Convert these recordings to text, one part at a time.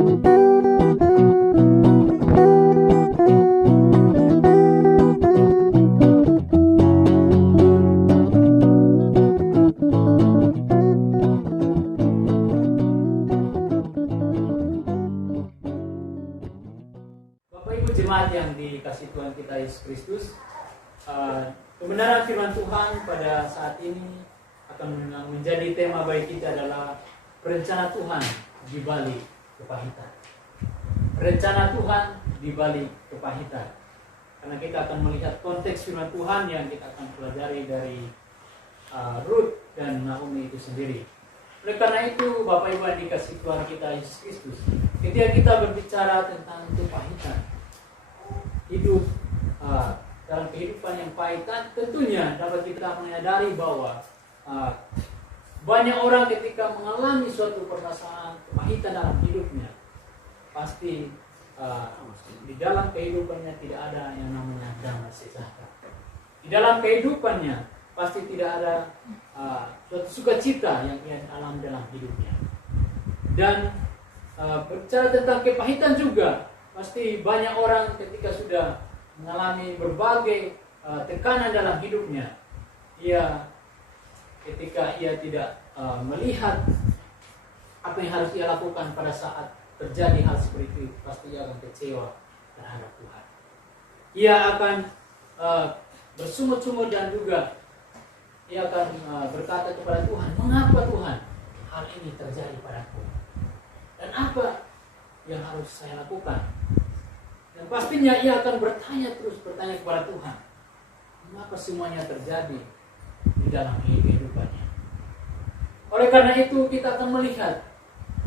Jemaat yang dikasih Tuhan kita Yesus Kristus, kebenaran firman Tuhan pada saat ini akan menjadi tema bagi kita adalah rencana Tuhan di balik kepahitan. Rencana Tuhan di balik kepahitan. Karena kita akan melihat konteks firman Tuhan yang kita akan pelajari dari Ruth dan Naomi itu sendiri. Oleh karena itu, Bapak Ibu yang dikasih Tuhan kita Yesus Kristus, ketika kita berbicara tentang kepahitan, hidup dalam kehidupan yang pahit, tentunya dapat kita menyadari bahwa banyak orang ketika mengalami suatu permasalahan kepahitan dalam hidupnya, pasti di dalam kehidupannya tidak ada yang namanya damai sejahtera. Di dalam kehidupannya pasti tidak ada suatu sukacita yang ia alami dalam hidupnya. Dan berbicara tentang kepahitan juga, pasti banyak orang ketika sudah mengalami berbagai tekanan dalam hidupnya, ketika ia tidak melihat apa yang harus ia lakukan pada saat terjadi hal seperti itu, pasti ia akan kecewa terhadap Tuhan. Ia akan bersungut-sungut dan juga ia akan berkata kepada Tuhan, "Mengapa Tuhan hal ini terjadi padaku? Dan apa yang harus saya lakukan?" Dan pastinya ia akan bertanya kepada Tuhan, mengapa semuanya terjadi di dalam kehidupannya. Oleh karena itu kita akan melihat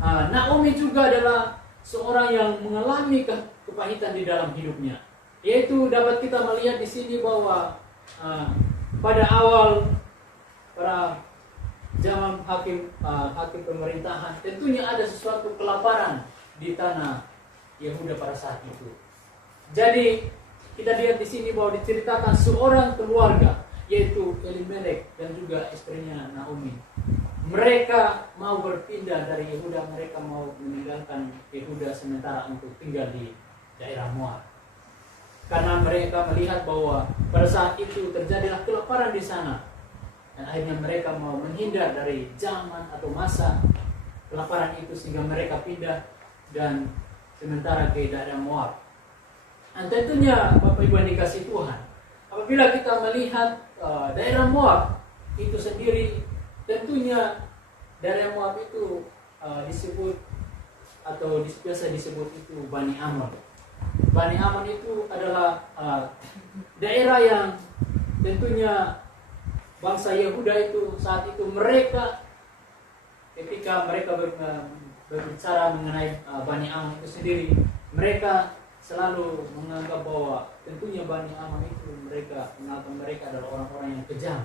Naomi juga adalah seorang yang mengalami kepahitan di dalam hidupnya. Yaitu dapat kita melihat di sini bahwa pada awal para zaman hakim pemerintahan, tentunya ada sesuatu kelaparan di tanah Yehuda pada saat itu. Jadi kita lihat di sini bahwa diceritakan seorang keluarga, yaitu Elimelek dan juga istrinya Naomi. Mereka mau berpindah dari Yehuda, mereka mau meninggalkan Yehuda sementara untuk tinggal di daerah Moab. Karena mereka melihat bahwa pada saat itu terjadilah kelaparan di sana. Dan akhirnya mereka mau menghindar dari zaman atau masa kelaparan itu, sehingga mereka pindah dan sementara ke daerah Moab. Dan tentunya Bapak Ibu yang dikasih Tuhan, apabila kita melihat daerah Moab itu sendiri, tentunya daerah Moab itu disebut atau biasa disebut itu Bani Ammon. Bani Ammon itu adalah daerah yang tentunya bangsa Yehuda itu saat itu mereka ketika mereka berbicara mengenai Bani Ammon itu sendiri, mereka selalu menganggap bahwa tentunya Bani Ammon itu mereka menganggap mereka adalah orang-orang yang kejam,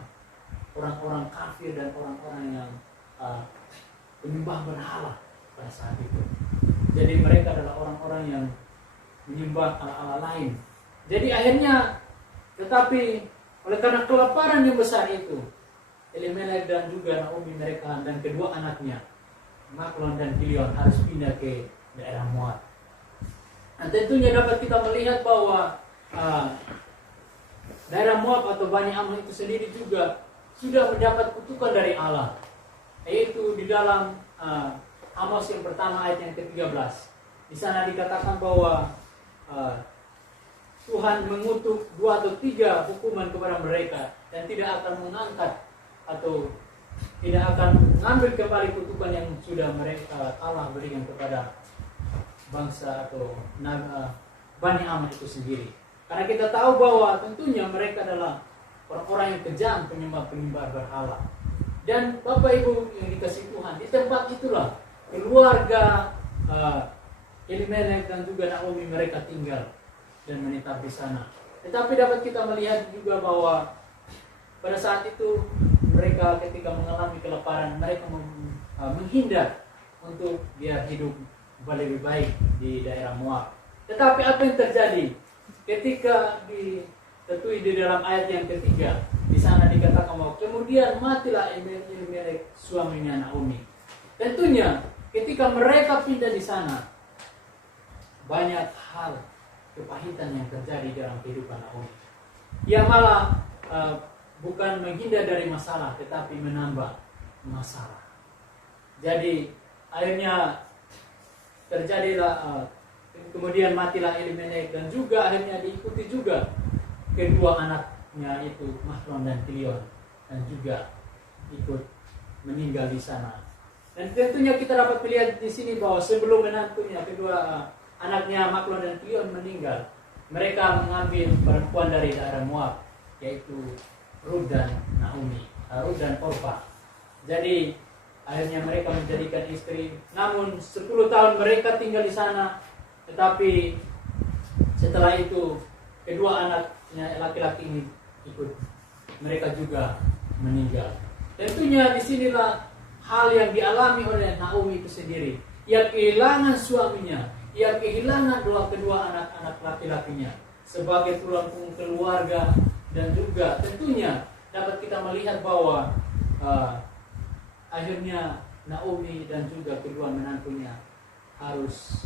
orang-orang kafir dan orang-orang yang menyembah berhala pada saat itu. Jadi mereka adalah orang-orang yang menyembah ala-ala lain. Jadi akhirnya, tetapi oleh karena kelaparan yang besar itu, Elimelek dan juga Naomi mereka dan kedua anaknya, Mahlon dan Kilion, harus pindah ke daerah Moab. Dan tentunya dapat kita melihat bahwa daerah Moab atau Bani Ammon itu sendiri juga sudah mendapat kutukan dari Allah, yaitu di dalam Amos yang pertama ayat yang ke-13. Di sana dikatakan bahwa Tuhan mengutuk 2 atau 3 hukuman kepada mereka dan tidak akan mengangkat atau tidak akan mengambil kembali kutukan yang sudah mereka Allah berikan kepada bangsa atau Bani Ammon itu sendiri. Karena kita tahu bahwa tentunya mereka adalah orang-orang yang kejam, penyembah berhala. Dan Bapak Ibu yang dikasih Tuhan, di tempat itulah keluarga Elimelek dan juga Naomi mereka tinggal dan menetap di sana. Tetapi dapat kita melihat juga bahwa pada saat itu mereka ketika mengalami kelaparan, mereka menghindar untuk biar hidup lebih baik di daerah Moab. Tetapi apa yang terjadi ketika ditetui di dalam ayat yang ketiga, di sana dikatakan bahwa kemudian matilah Elimelek suaminya Naomi. Tentunya ketika mereka pindah di sana, banyak hal kepahitan yang terjadi dalam kehidupan Naomi. Ia malah bukan menghindar dari masalah, tetapi menambah masalah. Jadi akhirnya terjadilah kemudian matilah Elimelek, dan juga akhirnya diikuti juga kedua anaknya itu Mahlon dan Kilion, dan juga ikut meninggal di sana. Dan tentunya kita dapat melihat di sini bahwa sebelum menantunya kedua anaknya Mahlon dan Kilion meninggal, mereka mengambil perempuan dari daerah Moab, yaitu Rut dan Naomi, Rut dan Orpa. Jadi akhirnya mereka menjadikan istri. Namun 10 tahun mereka tinggal di sana, tetapi setelah itu kedua anaknya laki-laki ini ikut mereka juga meninggal. Tentunya disinilah hal yang dialami oleh Naomi itu sendiri. Ia kehilangan suaminya, ia kehilangan kedua anak-anak laki-lakinya sebagai tulang punggung keluarga, dan juga tentunya dapat kita melihat bahwa akhirnya Naomi dan juga kedua menantunya harus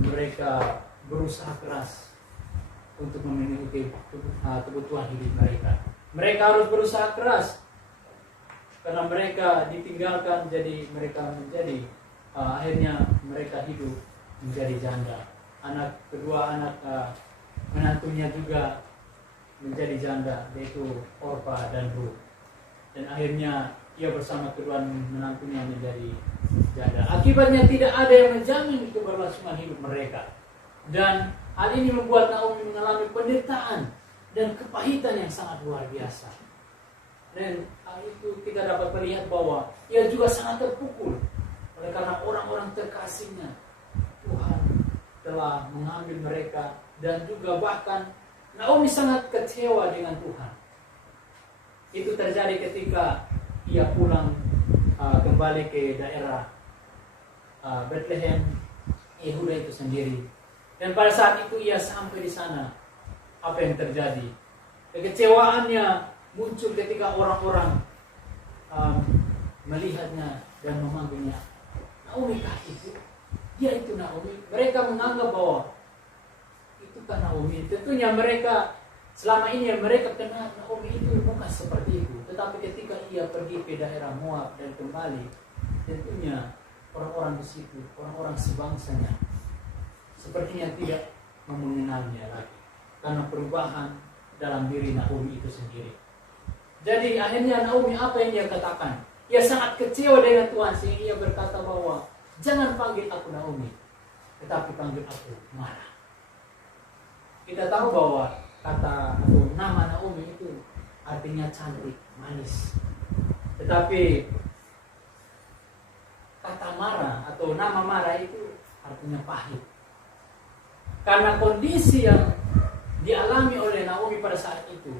mereka berusaha keras untuk memenuhi kebutuhan hidup mereka. Mereka harus berusaha keras karena mereka ditinggalkan, jadi mereka menjadi akhirnya mereka hidup menjadi janda. Kedua anak menantunya juga menjadi janda, yaitu Orpa dan Rut. Dan akhirnya ia bersama kedua menantunya menjadi janda. Akibatnya tidak ada yang menjamin keberlangsungan hidup mereka. Dan hal ini membuat Naomi mengalami penderitaan dan kepahitan yang sangat luar biasa. Dan hal itu kita dapat melihat bahwa ia juga sangat terpukul oleh karena orang-orang terkasihnya. Tuhan telah mengambil mereka, dan juga bahkan Naomi sangat kecewa dengan Tuhan. Itu terjadi ketika ia pulang kembali ke daerah Bethlehem, Yehuda itu sendiri. Dan pada saat itu ia sampai di sana, apa yang terjadi? Kekecewaannya muncul ketika orang-orang melihatnya dan memanggilnya, Naomi kah itu? Dia itu Naomi. Mereka menganggap bahwa itu kan Naomi. Tentunya mereka selama ini mereka kenal Naomi itu bukan seperti itu. Tetapi ketika ia pergi ke daerah Moab dan kembali, tentunya orang-orang di situ, orang-orang sebangsanya, sepertinya tidak mengenalnya lagi karena perubahan dalam diri Naomi itu sendiri. Jadi akhirnya Naomi apa yang dia katakan? Ia sangat kecewa dengan Tuhan sehingga ia berkata bahwa jangan panggil aku Naomi, tetapi panggil aku Mara. Kita tahu bahwa kata atau nama Naomi itu artinya cantik, manis. Tetapi kata Mara atau nama Mara itu artinya pahit. Karena kondisi yang dialami oleh Naomi pada saat itu,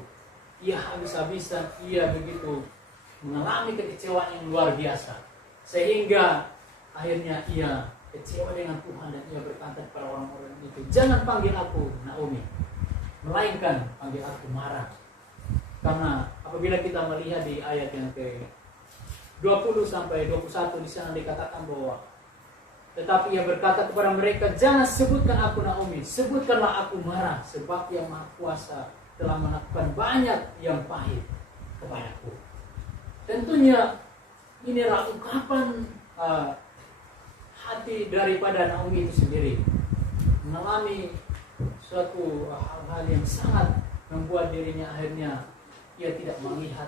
ia habis-habisan, ia begitu mengalami kekecewaan yang luar biasa. Sehingga akhirnya ia kecewa dengan Tuhan dan ia berkata kepada orang-orang itu, jangan panggil aku Naomi, melainkan panggil aku Mara. Karena apabila kita melihat di ayat yang ke-20 sampai 21 di sana dikatakan bahwa tetapi ia berkata kepada mereka, jangan sebutkan aku Naomi, sebutkanlah aku Mara, sebab yang Maha Kuasa telah melakukan banyak yang pahit kepadaku. Tentunya inilah ungkapan hati daripada Naomi itu sendiri, mengalami suatu hal-hal yang sangat membuat dirinya akhirnya ia tidak melihat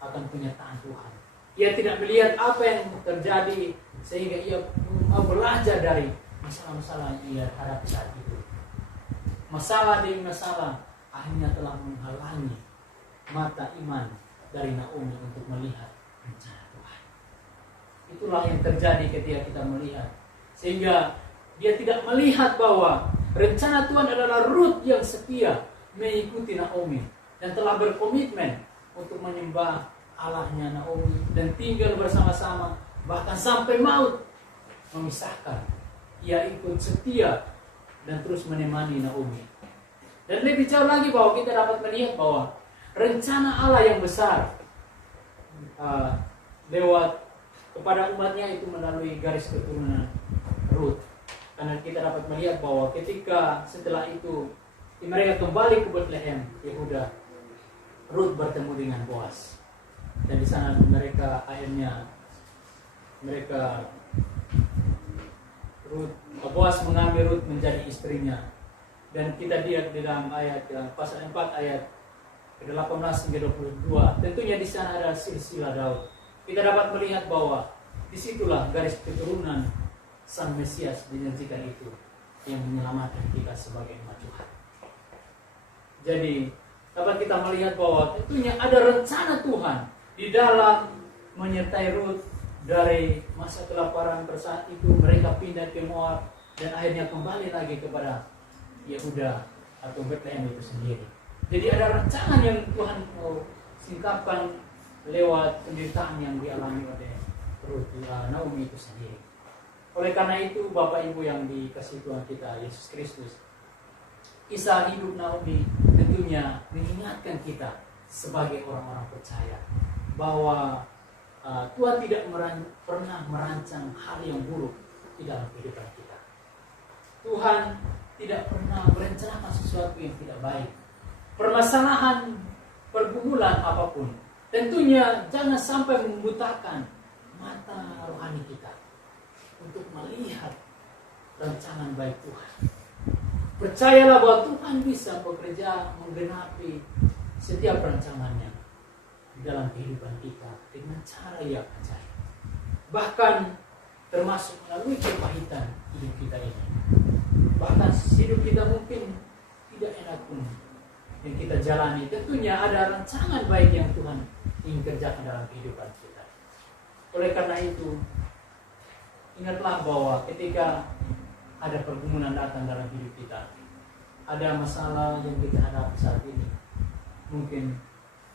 akan kenyataan Tuhan. Ia tidak melihat apa yang terjadi sehingga ia mau belajar dari masalah-masalah yang ia hadapi saat itu. Masalah demi masalah akhirnya telah menghalangi mata iman dari Naomi untuk melihat rencana Tuhan. Itulah yang terjadi ketika kita melihat, sehingga dia tidak melihat bahwa rencana Tuhan adalah Rut yang setia mengikuti Naomi dan telah berkomitmen untuk menyembah Allahnya Naomi dan tinggal bersama-sama bahkan sampai maut memisahkan. Ia ikut setia dan terus menemani Naomi. Dan lebih jauh lagi bahwa kita dapat melihat bahwa rencana Allah yang besar lewat kepada umatnya itu melalui garis keturunan Rut. Karena kita dapat melihat bahwa ketika setelah itu mereka kembali ke Bethlehem, Yehuda, Rut bertemu dengan Boaz. Dan di sana mereka akhirnya Boaz mengambil Rut menjadi istrinya. Dan kita lihat di dalam ayat pasal 4 ayat ke-18 hingga 22. Tentunya di sana ada silsilah Daud. Kita dapat melihat bahwa disitulah garis keturunan Sang Mesias dijanjikan itu yang menyelamatkan kita sebagai umat Tuhan. Jadi dapat kita melihat bahwa tentunya ada rencana Tuhan di dalam menyertai Rut dari masa kelaparan pada saat itu mereka pindah ke Moab dan akhirnya kembali lagi kepada Yehuda atau Bethlehem itu sendiri. Jadi ada rencana yang Tuhan mau singkapkan lewat penderitaan yang dialami oleh Rut Naomi itu sendiri. Oleh karena itu Bapak Ibu yang dikasihi Tuhan kita Yesus Kristus, kisah hidup Naomi tentunya mengingatkan kita sebagai orang-orang percaya bahwa Tuhan tidak pernah merancang hal yang buruk di dalam kehidupan kita. Tuhan tidak pernah merencanakan sesuatu yang tidak baik. Permasalahan, pergumulan apapun, tentunya jangan sampai membutakan mata rohani kita untuk melihat rancangan baik Tuhan. Percayalah bahwa Tuhan bisa bekerja menggenapi setiap rancangannya di dalam kehidupan kita dengan cara yang ajaib. Bahkan termasuk melalui kepahitan hidup kita ini. Bahkan hidup kita mungkin tidak enak pun yang kita jalani, tentunya ada rancangan baik yang Tuhan ingin kerjakan dalam kehidupan kita. Oleh karena itu, ingatlah bahwa ketika ada pergumulan datang dalam hidup kita, ada masalah yang kita hadapi saat ini, mungkin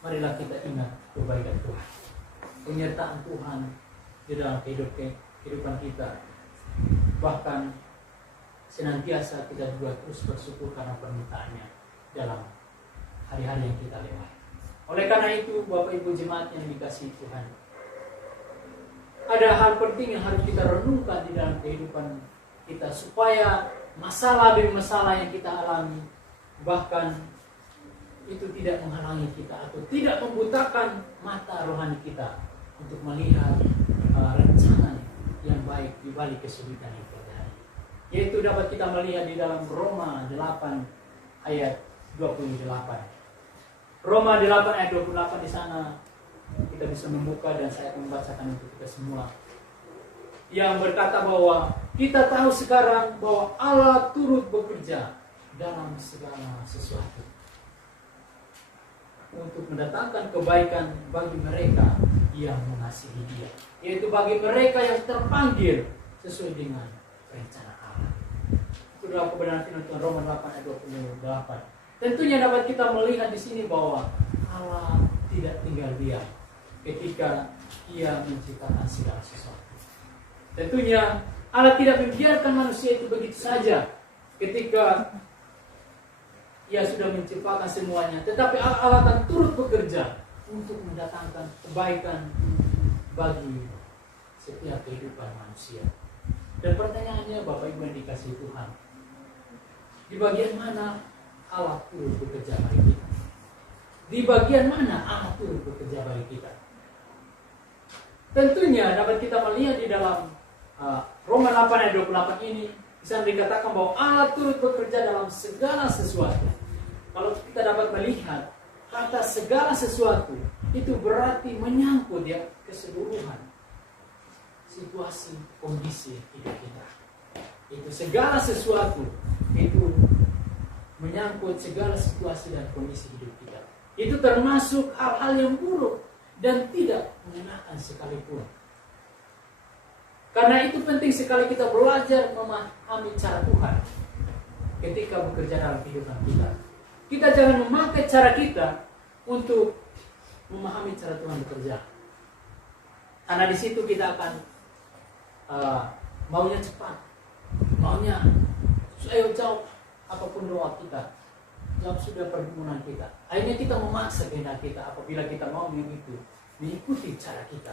marilah kita ingat kebaikan Tuhan, penyertaan Tuhan di dalam kehidupan kita. Bahkan senantiasa kita juga terus bersyukur karena permintaannya dalam hari-hari yang kita lewati. Oleh karena itu Bapak Ibu jemaat yang dikasihi Tuhan, ada hal penting yang harus kita renungkan di dalam kehidupan kita supaya masalah demi masalah yang kita alami bahkan itu tidak menghalangi kita atau tidak membutakan mata rohani kita untuk melihat rencana yang baik di balik kesulitan yang terjadi. Yaitu dapat kita melihat di dalam Roma 8 ayat 28. Roma 8 ayat 28 di sana kita bisa membuka dan saya akan membacakan untuk kita semua. Yang berkata bahwa kita tahu sekarang bahwa Allah turut bekerja dalam segala sesuatu untuk mendatangkan kebaikan bagi mereka yang mengasihi Dia, yaitu bagi mereka yang terpanggil sesuai dengan rencana Allah. Itu adalah kebenaran firman Tuhan Roma 8 ayat 28. Tentunya dapat kita melihat di sini bahwa Allah tidak tinggal diam ketika Ia menciptakan segala sesuatu. Tentunya Allah tidak membiarkan manusia itu begitu saja ketika Ia sudah menciptakan semuanya, tetapi Allah akan turut bekerja untuk mendatangkan kebaikan bagi setiap kehidupan manusia. Dan pertanyaannya Bapak Ibu yang dikasihi Tuhan, di bagian mana Allah turut bekerja bagi kita? Di bagian mana Allah turut bekerja bagi kita? Tentunya dapat kita melihat di dalam Roma 8 ayat 28 ini bisa dikatakan bahwa Allah turut bekerja dalam segala sesuatu. Kalau kita dapat melihat kata segala sesuatu itu berarti menyangkut ya keseluruhan situasi kondisi hidup kita. Itu segala sesuatu itu menyangkut segala situasi dan kondisi hidup kita. Itu termasuk hal-hal yang buruk dan tidak mengenakan sekalipun. Karena itu penting sekali kita belajar memahami cara Tuhan ketika bekerja dalam kehidupan kita. Kita jangan memakai cara kita untuk memahami cara Tuhan bekerja. Karena di situ kita akan maunya cepat, maunya ayo jawab apapun doa kita, jawab sudah permohonan kita. Akhirnya kita memaksa kehendak kita apabila kita mau mengikuti cara kita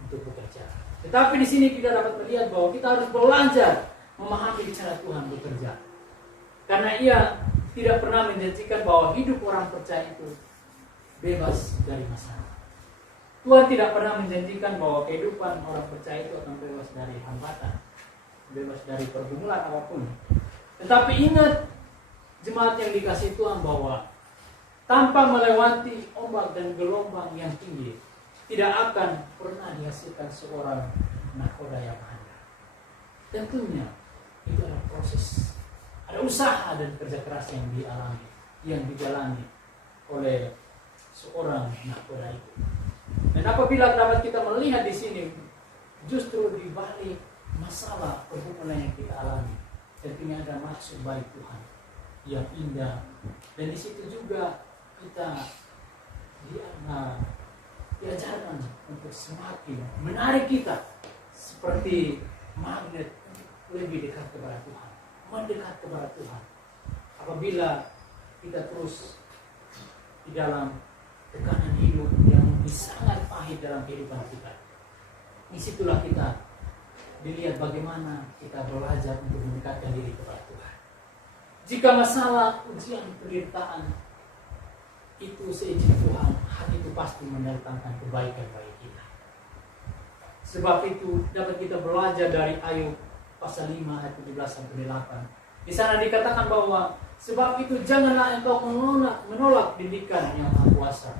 untuk bekerja. Tetapi di sini kita dapat melihat bahwa kita harus belajar memahami cara Tuhan bekerja. Karena ia tidak pernah menjanjikan bahwa hidup orang percaya itu bebas dari masalah. Tuhan tidak pernah menjanjikan bahwa kehidupan orang percaya itu akan bebas dari hambatan, bebas dari pergumulan apapun. Tetapi ingat, jemaat yang dikasihi Tuhan, bahwa tanpa melewati ombak dan gelombang yang tinggi, tidak akan pernah dihasilkan seorang nakoda yang handal. Tentunya itu adalah proses, ada usaha dan kerja keras yang dialami, yang dijalani oleh seorang nakoda itu. Dan apabila dapat kita melihat di sini, justru di balik masalah pergumulan yang kita alami, tentunya ada maksud baik Tuhan yang indah. Dan di situ juga kita diajarkan untuk semakin menarik kita seperti magnet lebih dekat kepada Tuhan, mendekat kepada Tuhan. Apabila kita terus di dalam tekanan hidup yang sangat pahit dalam kehidupan kita, disitulah kita dilihat bagaimana kita belajar untuk mendekatkan diri kepada Tuhan. Jika masalah, ujian, penderitaan itu seizin Tuhan, hati itu pasti mendatangkan kebaikan bagi kita. Sebab itu dapat kita belajar dari Ayub pasal 5 ayat 17-8. Di sana dikatakan bahwa sebab itu janganlah engkau menolak didikan yang Maha Kuasa,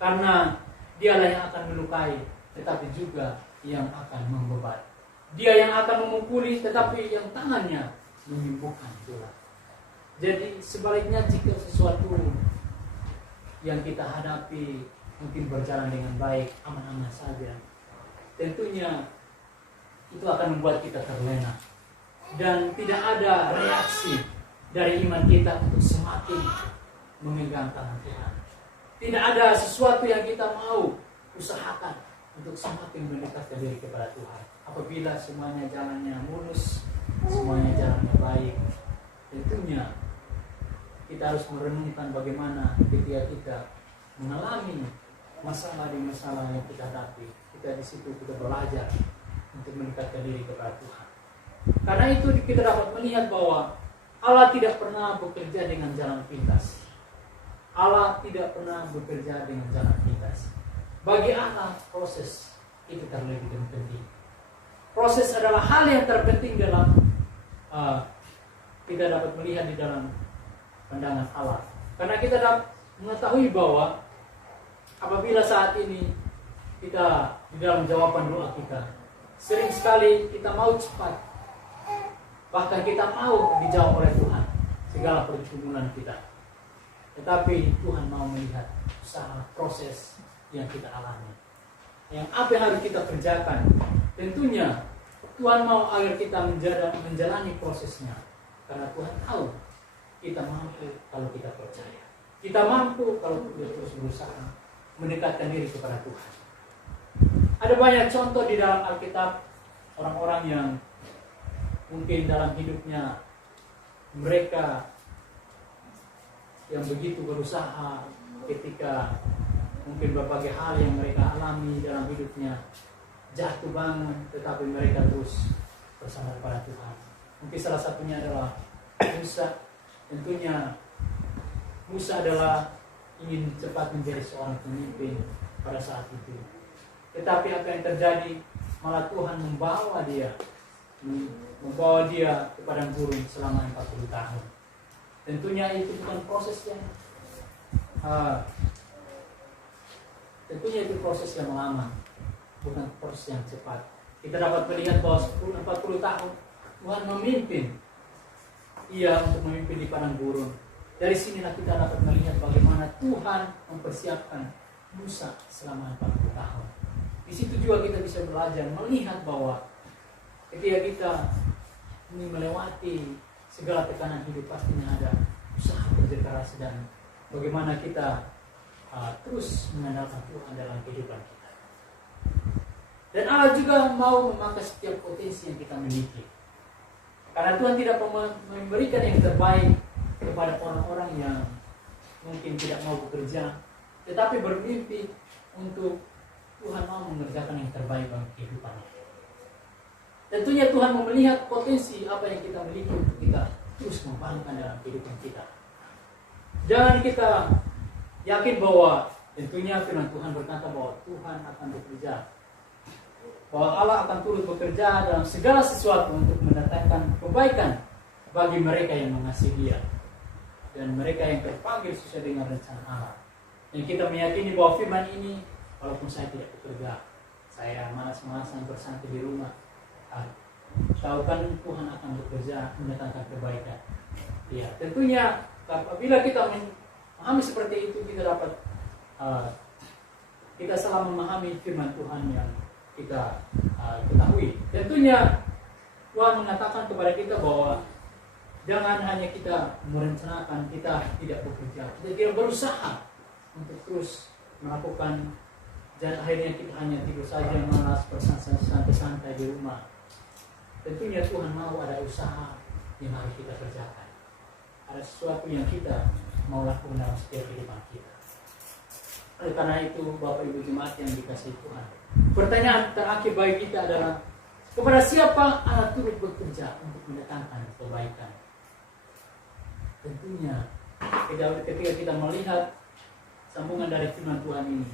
karena dialah yang akan melukai, tetapi juga yang akan membebat. Dia yang akan memukuli, tetapi yang tangannya menyembuhkan pula. Jadi sebaliknya, jika sesuatu yang kita hadapi mungkin berjalan dengan baik, aman-aman saja, tentunya itu akan membuat kita terlena dan tidak ada reaksi dari iman kita untuk semakin memegang tangan Tuhan. Tidak ada sesuatu yang kita mau usahakan untuk semakin mendekatkan diri kepada Tuhan. Apabila semuanya jalannya mulus, semuanya jalannya baik, tentunya kita harus merenungkan bagaimana ketika kita mengalami masalah di masalah yang kita hadapi, kita di situ kita belajar untuk mendekatkan diri kepada Tuhan. Karena itu kita dapat melihat bahwa Allah tidak pernah bekerja dengan jalan pintas. Allah tidak pernah bekerja dengan jalan pintas. Bagi Allah, proses itu terlebih penting. Proses adalah hal yang terpenting dalam kita dapat melihat di dalam pandangan Allah. Karena kita dapat mengetahui bahwa apabila saat ini kita di dalam jawaban doa kita, sering sekali kita mau cepat, bahkan kita mau dijawab oleh Tuhan segala pergumulan kita. Tetapi Tuhan mau melihat usaha proses yang kita alami, yang apa yang harus kita kerjakan. Tentunya Tuhan mau agar kita menjalani prosesnya, karena Tuhan tahu kita mampu kalau kita percaya, kita mampu kalau kita terus berusaha mendekatkan diri kepada Tuhan. Ada banyak contoh di dalam Alkitab, orang-orang yang mungkin dalam hidupnya mereka yang begitu berusaha ketika mungkin berbagai hal yang mereka alami dalam hidupnya, jatuh bangun, tetapi mereka terus bersandar pada Tuhan. Mungkin salah satunya adalah Musa. Tentunya Musa adalah ingin cepat menjadi seorang pemimpin pada saat itu. Tetapi apa yang terjadi, malah Tuhan membawa dia ke padang gurun selama 40 tahun. Tentunya itu bukan proses yang lama, bukan proses yang cepat. Kita dapat melihat bahwa 40 tahun Tuhan memimpin ia untuk memimpin di padang gurun. Dari sinilah kita dapat melihat bagaimana Tuhan mempersiapkan Musa selama 40 tahun. Di situ juga kita bisa belajar melihat bahwa ketika kita ini melewati segala tekanan hidup, pastinya ada usaha kerja keras dan bagaimana kita terus mengandalkan Tuhan dalam kehidupan kita. Dan Allah juga mau memakai setiap potensi yang kita miliki. Karena Tuhan tidak memberikan yang terbaik kepada orang-orang yang mungkin tidak mau bekerja, tetapi bermimpi untuk Tuhan mau mengerjakan yang terbaik bagi kehidupannya. Tentunya Tuhan melihat potensi apa yang kita miliki untuk kita terus kembangkan dalam kehidupan kita. Jangan kita yakin bahwa tentunya firman Tuhan berkata bahwa Tuhan akan bekerja, bahwa Allah akan turut bekerja dalam segala sesuatu untuk mendatangkan kebaikan bagi mereka yang mengasihi Dia dan mereka yang terpanggil sesuai dengan rencana Allah. Dan kita meyakini bahwa firman ini, walaupun saya tidak bekerja, saya malas-malasan bersantai di rumah, tahu kan Tuhan akan bekerja mendatangkan kebaikan. Ya, tentunya apabila kita memahami seperti itu, kita dapat kita salah memahami firman Tuhan yang kita ketahui. Tentunya Tuhan mengatakan kepada kita bahwa jangan hanya kita merencanakan, kita tidak bekerja, kita tidak berusaha untuk terus melakukan, dan akhirnya kita hanya tidur saja, malas bersantai-santai di rumah. Tentunya Tuhan mau ada usaha yang harus kita kerjakan, ada sesuatu yang kita mau lakukan dalam setiap kehidupan kita. Oleh karena itu, Bapak Ibu Jemaat yang dikasihi Tuhan, pertanyaan terakhir bagi kita adalah, kepada siapa Allah turut bekerja untuk mendatangkan kebaikan? Tentunya ketika kita melihat sambungan dari firman Tuhan ini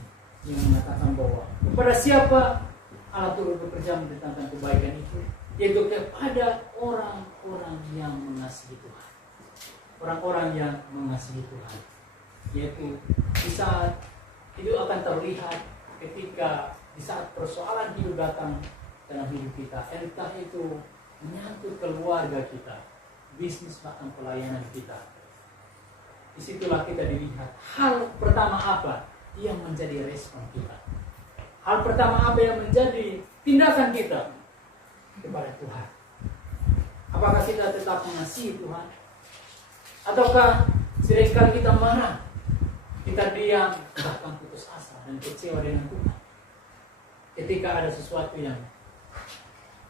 yang mengatakan bahwa kepada siapa Allah turut bekerja mendatangkan kebaikan itu, yaitu kepada orang-orang yang mengasihi Tuhan. Orang-orang yang mengasihi Tuhan, yaitu di saat itu akan terlihat ketika di saat persoalan hidup datang dalam hidup kita, entah itu menyangkut keluarga kita, bisnis, bahkan pelayanan kita. Disitulah kita dilihat hal pertama apa yang menjadi respon kita. Hal pertama apa yang menjadi tindakan kita kepada Tuhan. Apakah kita tetap mengasihi Tuhan? Ataukah seringkali kita marah, kita diam, bahkan putus asa dan kecewa dengan Tuhan ketika ada sesuatu yang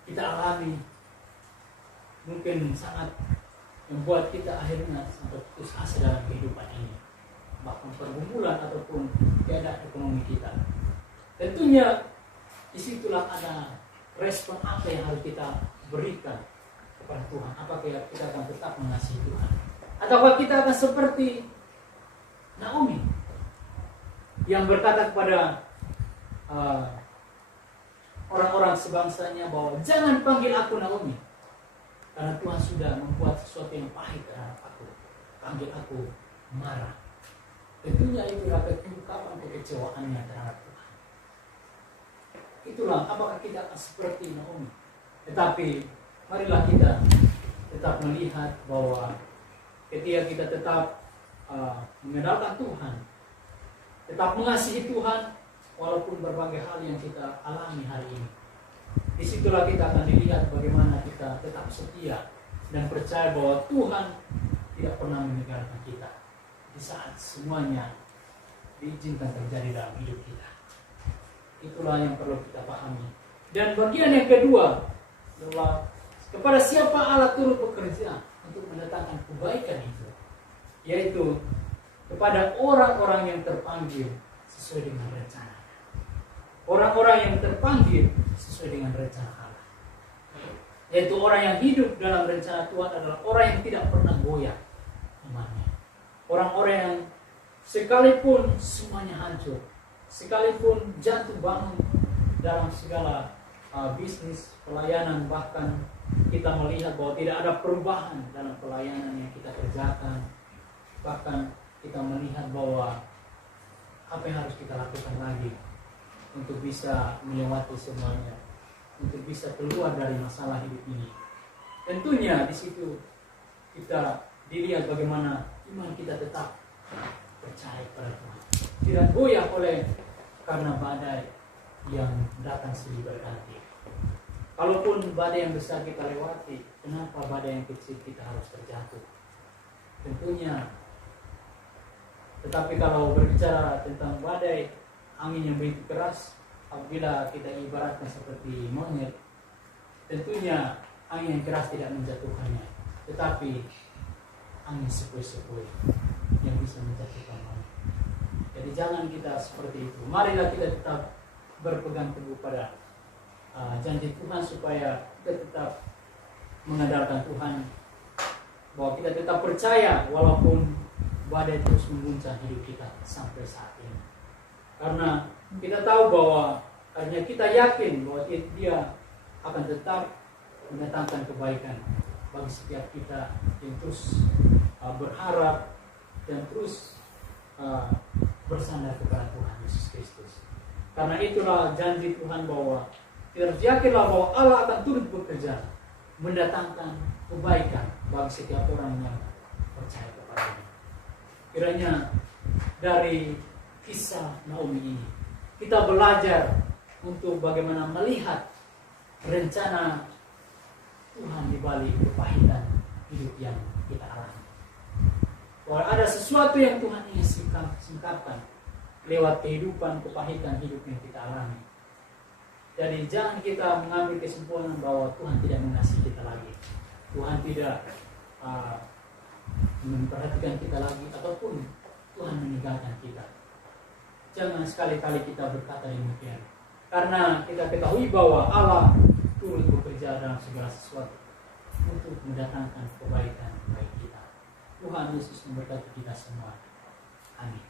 kita alami, mungkin sangat membuat kita akhirnya sampai putus asa dalam kehidupan ini, bahkan pergumulan ataupun keadaan ekonomi kita. Tentunya disitulah ada respon apa yang harus kita berikan kepada Tuhan. Apakah kita akan tetap mengasihi Tuhan, ataukah kita akan seperti Naomi yang berkata kepada orang-orang sebangsanya bahwa jangan panggil aku Naomi, karena Tuhan sudah membuat sesuatu yang pahit terhadap aku. Panggil aku marah. Tentunya itu adalah ungkapan kekecewaannya terhadap Tuhan. Itulah apakah kita akan seperti Naomi. Tetapi marilah kita tetap melihat bahwa ketika kita tetap mengandalkan Tuhan, tetap mengasihi Tuhan, walaupun berbagai hal yang kita alami hari ini, disitulah kita akan dilihat bagaimana kita tetap setia dan percaya bahwa Tuhan tidak pernah meninggalkan kita di saat semuanya diizinkan terjadi dalam hidup kita. Itulah yang perlu kita pahami. Dan bagian yang kedua adalah kepada siapa Allah turut bekerja untuk mendatangkan kebaikan itu, yaitu kepada orang-orang yang terpanggil sesuai dengan rencana. Orang-orang yang terpanggil sesuai dengan rencana Allah, yaitu orang yang hidup dalam rencana Tuhan adalah orang yang tidak pernah goyah imannya. Orang-orang yang sekalipun semuanya hancur, sekalipun jatuh bangun dalam segala bisnis, pelayanan, bahkan kita melihat bahwa tidak ada perubahan dalam pelayanan yang kita kerjakan, bahkan kita melihat bahwa apa yang harus kita lakukan lagi untuk bisa melewati semuanya, untuk bisa keluar dari masalah hidup ini. Tentunya di situ kita dilihat bagaimana iman kita tetap percaya pada Tuhan, tidak goyah oleh karena badai yang datang silih berganti. Kalaupun badai yang besar kita lewati, kenapa badai yang kecil kita harus terjatuh? Tentunya. Tetapi kalau berbicara tentang badai, angin yang begitu keras, apabila kita ibaratkan seperti monyet, tentunya angin yang keras tidak menjatuhkannya, tetapi angin sepoi-sepoi yang bisa menjatuhkan monyet. Jadi jangan kita seperti itu. Marilah kita tetap berpegang teguh pada janji Tuhan supaya kita tetap mengandalkan Tuhan, bahwa kita tetap percaya walaupun badai terus mengguncang hidup kita sampai saat ini. Karena kita tahu bahwa karena kita yakin bahwa Dia akan tetap mendatangkan kebaikan bagi setiap kita yang terus berharap dan terus bersandar kepada Tuhan Yesus Kristus. Karena itulah janji Tuhan bahwa kita yakinlah bahwa Allah akan turut bekerja mendatangkan kebaikan bagi setiap orang yang percaya kepada-Nya. Kiranya dari kisah Naomi ini kita belajar untuk bagaimana melihat rencana Tuhan di balik kepahitan hidup yang kita alami. Bahwa ada sesuatu yang Tuhan ingin singkapkan lewat kehidupan kepahitan hidup yang kita alami. Jadi jangan kita mengambil kesimpulan bahwa Tuhan tidak mengasihi kita lagi, Tuhan tidak memperhatikan kita lagi, ataupun Tuhan meninggalkan kita. Jangan sekali-kali kita berkata demikian, karena kita ketahui bahwa Allah turut bekerja dalam segala sesuatu untuk mendatangkan kebaikan bagi kita. Tuhan Yesus memberkati kita semua. Amin.